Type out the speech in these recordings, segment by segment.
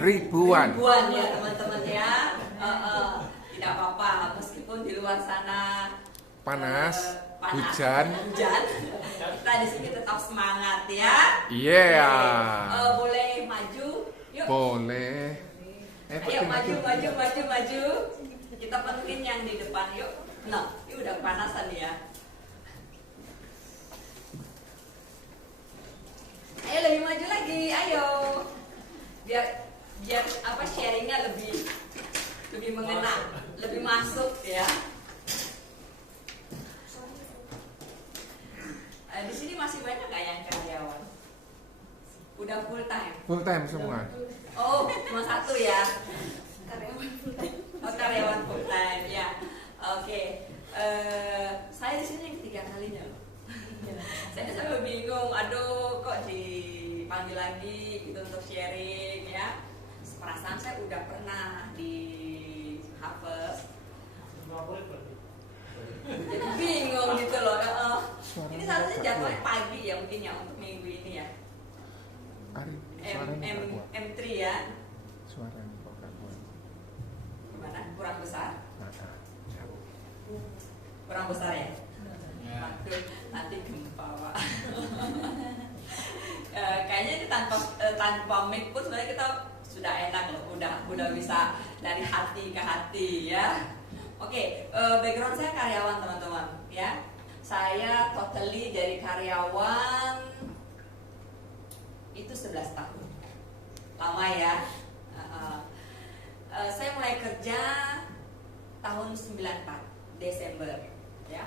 Ribuan ya teman-teman ya. Tidak apa-apa meskipun di luar sana panas, panas hujan. Kita di sini tetap semangat ya. Iya. Boleh maju, yuk. Boleh. Ayo maju. Kita penuhin yang di depan yuk. Nah, ini udah kepanasan ya. Ayo lebih maju lagi, ayo. Biar apa sharingnya lebih mengena, lebih masuk ya. Di sini masih banyak nggak yang karyawan? Udah full time? Full time semua. Oh, cuma satu ya? Karyawan full time. Oh, karyawan full time ya. Oke. Saya di sini yang ketiga kalinya loh. Saya sampai bingung. Aduh, kok dipanggil lagi gitu untuk sharing ya? Perasaan saya udah pernah di Harvest. Jadi bingung gitu loh. Ini seharusnya jadwalnya pagi ya mungkin ya untuk minggu ini ya. M3 ya. Suaranya kok gak kuat. Gimana? Kurang besar? Kurang besar ya? Waduh, nanti gempa Pak. Kayaknya ini tanpa mic pun sebenarnya kita sudah enak loh, udah bisa dari hati ke hati ya. Oke, background saya karyawan teman-teman ya. Saya totally dari karyawan itu 11 tahun. Lama ya. Saya mulai kerja tahun 94 Desember ya.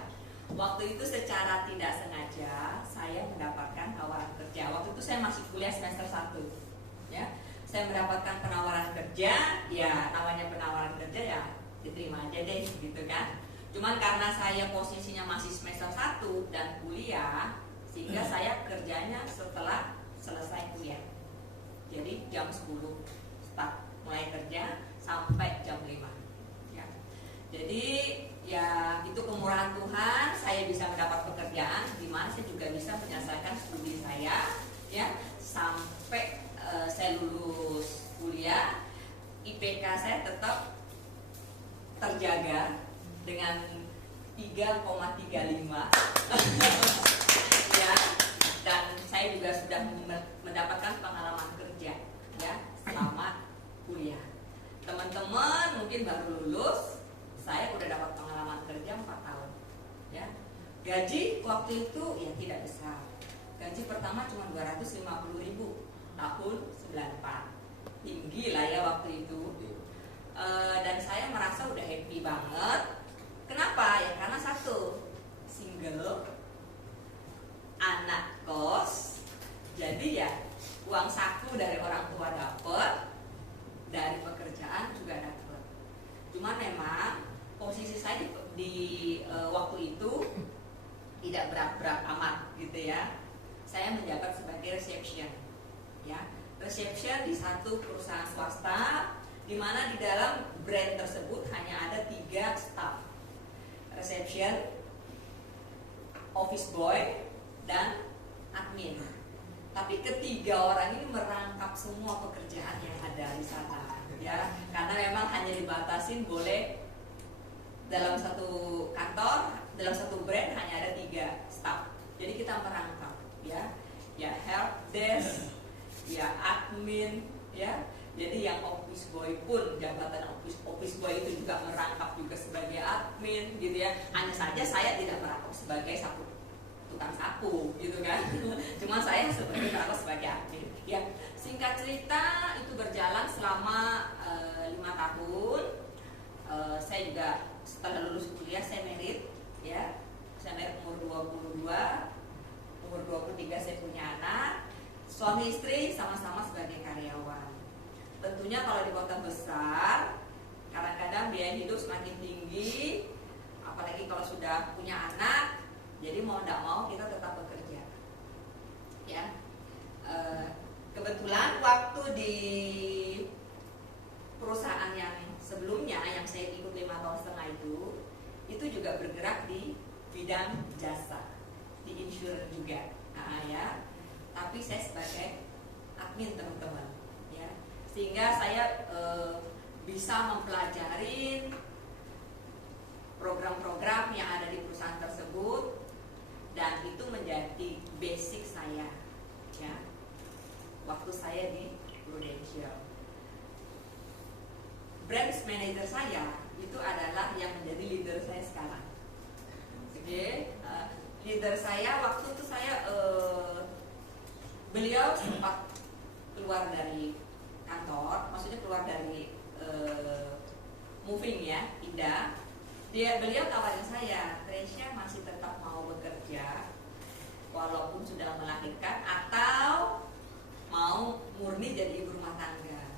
Waktu itu secara tidak sengaja saya mendapatkan tawaran kerja. Waktu itu saya masih kuliah semester 1 ya. Saya mendapatkan penawaran kerja, ya namanya penawaran kerja ya diterima aja deh gitu kan. Cuman karena saya posisinya masih semester 1 dan kuliah, sehingga saya kerjanya setelah selesai kuliah. Jadi jam 10 start mulai kerja sampai jam 5 ya. Jadi ya itu kemurahan Tuhan, saya bisa mendapat pekerjaan di mana saya juga bisa menyelesaikan studi saya ya sampai saya lulus kuliah. IPK saya tetap terjaga dengan 3,35 ya, dan saya juga sudah mendapatkan pengalaman kerja ya selama kuliah. Teman-teman mungkin baru lulus, saya udah dapat pengalaman kerja 4 tahun ya. Gaji waktu itu ya tidak besar. Gaji pertama cuma 250.000 tahun 94. Tinggi lah ya waktu itu. Dan saya merasa udah happy banget. Kenapa? Ya karena satu, single, anak kos. Jadi ya uang saku dari orang tua dapet, dari pekerjaan juga dapet. Cuma memang posisi saya di waktu itu tidak berat-berat amat gitu ya. Saya menjabat sebagai reception ya. Reception di satu perusahaan swasta, di mana di dalam brand tersebut hanya ada 3 staff, reception, office boy, dan admin. Tapi ketiga orang ini merangkap semua pekerjaan yang ada di sana ya, karena memang hanya dibatasin boleh dalam satu kantor, dalam satu brand hanya ada 3 staff. Jadi kita merangkap ya help desk, ya admin ya. Jadi yang office boy pun, jabatan office boy itu juga merangkap juga sebagai admin gitu ya. Hanya saja saya tidak merangkap sebagai tukang sapu gitu kan. Cuma saya sebenarnya merangkap sebagai admin. Ya, singkat cerita itu berjalan selama 5 tahun. Saya juga setelah lulus kuliah saya merit ya. Saya merit umur 22, umur 23 saya punya anak. Suami istri sama-sama sebagai karyawan. Tentunya kalau di kota besar kadang-kadang biaya hidup semakin tinggi, apalagi kalau sudah punya anak. Jadi mau tidak mau kita tetap bekerja ya. Kebetulan waktu di perusahaan yang sebelumnya yang saya ikut 5,5 tahun itu juga bergerak di bidang jasa, di insurance juga ya. Tapi saya sebagai admin teman-teman ya. sehingga saya bisa mempelajari program-program yang ada di perusahaan tersebut, dan itu menjadi basic saya ya waktu saya di Prudential. Branch manager saya itu adalah yang menjadi leader saya sekarang. Oke, leader saya waktu itu beliau sempat keluar dari kantor, maksudnya keluar dari moving ya, pindah. Beliau tawarin saya, Tresya masih tetap mau bekerja walaupun sudah melahirkan, atau mau murni jadi ibu rumah tangga.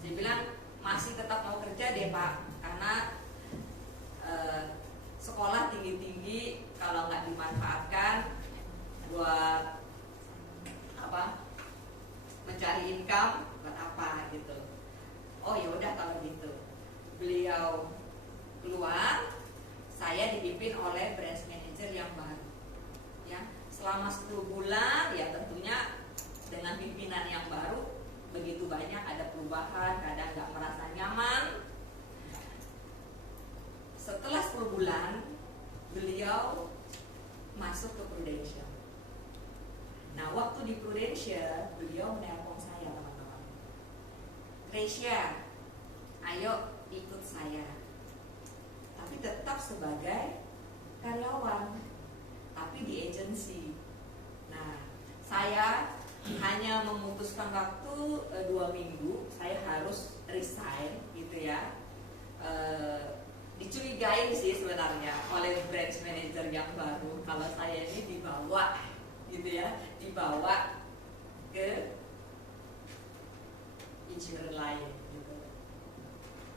Saya bilang masih tetap mau kerja deh Pak, karena sekolah tinggi-tinggi kalau nggak dimanfaatkan buat apa, mencari income, buat apa gitu. Oh ya udah kalau gitu. Beliau keluar, saya dipimpin oleh branch manager yang baru ya, selama 10 bulan ya, tentunya dengan pimpinan yang baru begitu banyak ada perubahan, kadang nggak merasa nyaman. Setelah 10 bulan beliau masuk ke Prudential. Nah waktu di Prudential beliau menelpon saya, teman-teman, Tresya ayo ikut saya, tapi tetap sebagai karyawan, tapi di agensi. Nah, saya hanya memutuskan waktu 2 minggu, saya harus resign gitu ya. Dicurigai sih sebenarnya oleh branch manager yang baru kalau saya ini dibawa gitu ya, dibawa ke insurer lain gitu.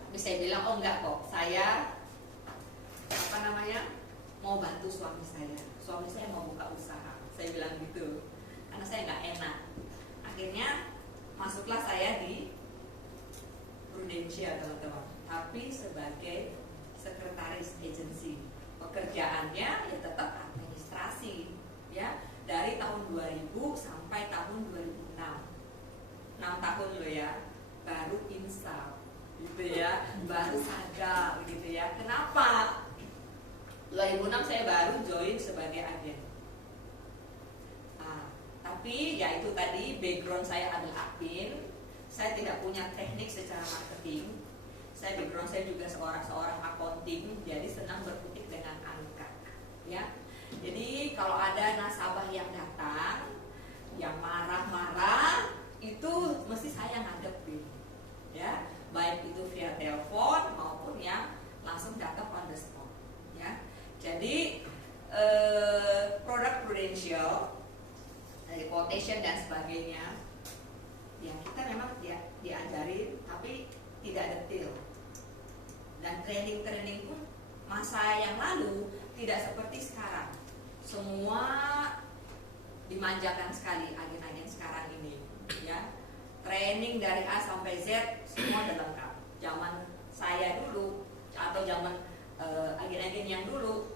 Tapi saya bilang oh enggak kok, saya mau bantu suami saya mau buka usaha, saya bilang gitu, karena saya nggak enak. Akhirnya masuklah saya di Prudential, teman-teman, tapi sebagai sekretaris agensi. Pekerjaannya ya tetap administrasi ya, dari tahun 2000 sampai tahun 2006, 6 tahun loh ya, baru install gitu ya, baru sadar gitu ya. Kenapa? 2006 saya baru join sebagai agen. Tapi ya itu tadi, background saya adalah admin. Saya tidak punya teknik secara marketing. Background saya juga seorang accounting, jadi senang berkutik dengan angka ya. Jadi kalau ada nasabah yang datang yang marah-marah, itu mesti saya ngadepin ya, baik itu via telepon maupun yang langsung datang on the spot ya. Jadi produk Prudential dari quotation dan sebagainya ya, kita memang diajarin tapi tidak detail. Dan training pun masa yang lalu tidak seperti sekarang, semua dimanjakan sekali agen-agen sekarang ini ya. Training dari A sampai Z semua udah lengkap. Zaman saya dulu atau zaman agen-agen yang dulu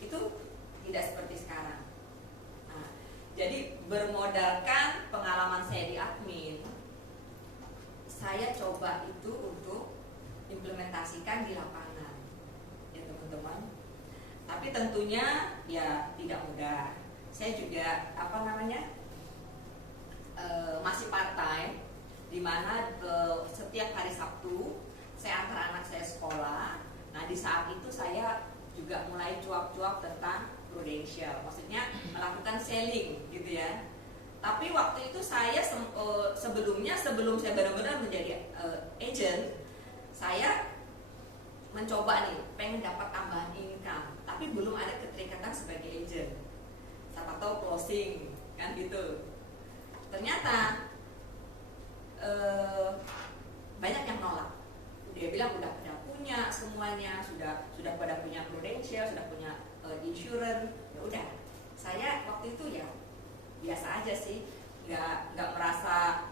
itu tidak seperti sekarang. Nah, jadi bermodalkan pengalaman saya di admin, saya coba itu untuk implementasikan di lapangan ya teman-teman. Tapi tentunya ya tidak mudah. Saya juga masih part time, di mana setiap hari Sabtu saya antar anak saya sekolah. Nah di saat itu saya juga mulai cuap-cuap tentang Prudential, maksudnya melakukan selling gitu ya. Tapi waktu itu saya sebelum saya benar-benar menjadi agent, saya mencoba nih, pengen dapat tambahan income, tapi belum ada keterikatan sebagai agent. Siapa tahu closing kan gitu. Ternyata banyak yang nolak. Dia bilang udah pada punya semuanya, sudah pada punya Prudential, sudah punya insurance. Ya udah, saya waktu itu ya biasa aja sih, nggak merasa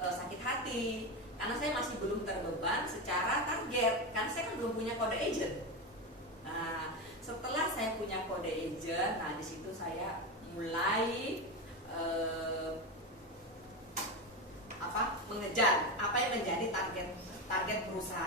sakit hati, karena saya masih belum terbeban secara target, karena saya kan belum punya kode agent. Nah, setelah saya punya kode agent, nah di situ saya mulai mengejar apa yang menjadi target perusahaan.